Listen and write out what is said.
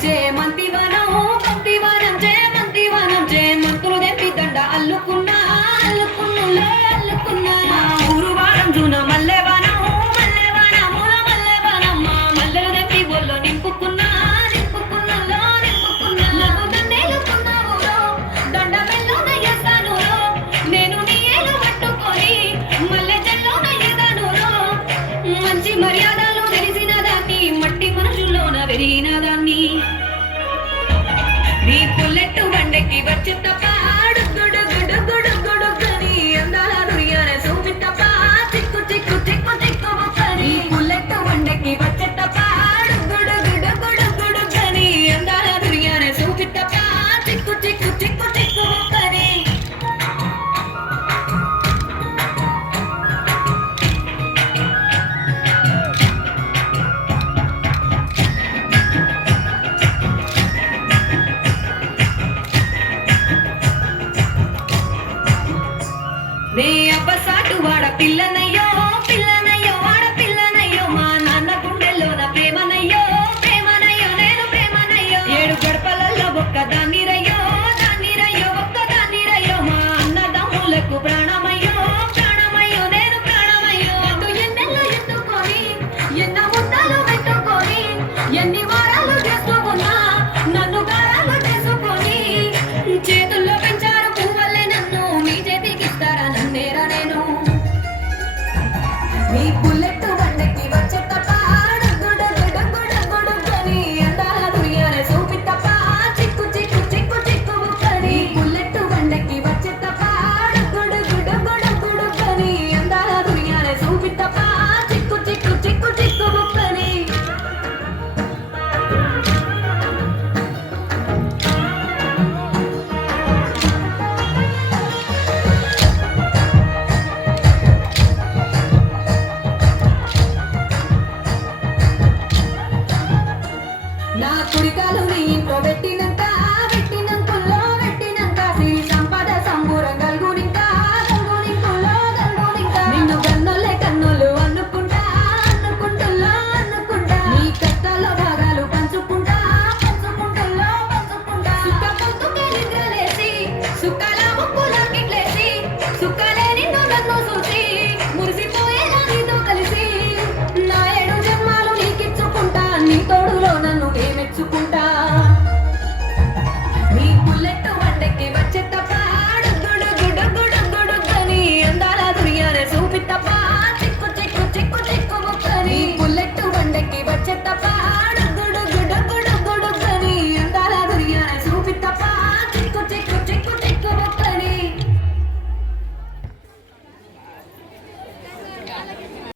Diamante నీ పుల్లెట్టు వండకి వచ్చి తప్ప నే అబ్బ సాటు వాడ పిల్లన people